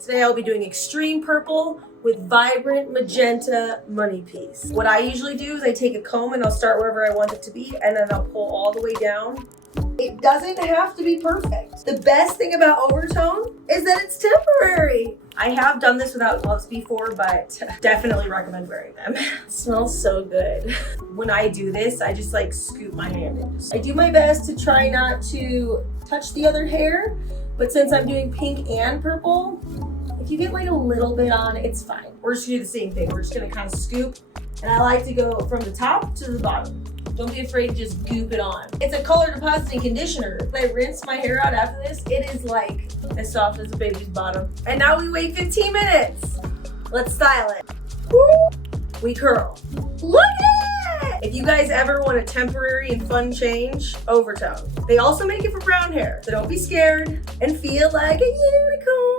Today I'll be doing extreme purple with vibrant magenta money piece. What I usually do is I take a comb and I'll start wherever I want it to be, and then I'll pull all the way down. It doesn't have to be perfect. The best thing about overtone is that it's temporary. I have done this without gloves before, but definitely recommend wearing them. It smells so good. When I do this, I just like scoop my hand in. I do my best to try not to touch the other hair, but since I'm doing pink and purple, if you get like a little bit on, it's fine. We're just gonna do the same thing. We're just gonna kind of scoop, and I like to go from the top to the bottom. Don't be afraid to just goop it on. It's a color depositing conditioner. If I rinse my hair out after this, it is like as soft as a baby's bottom. And now we wait 15 minutes. Let's style it. Woo! We curl. Look at it! If you guys ever want a temporary and fun change, overtone. They also make it for brown hair, so don't be scared and feel like a unicorn.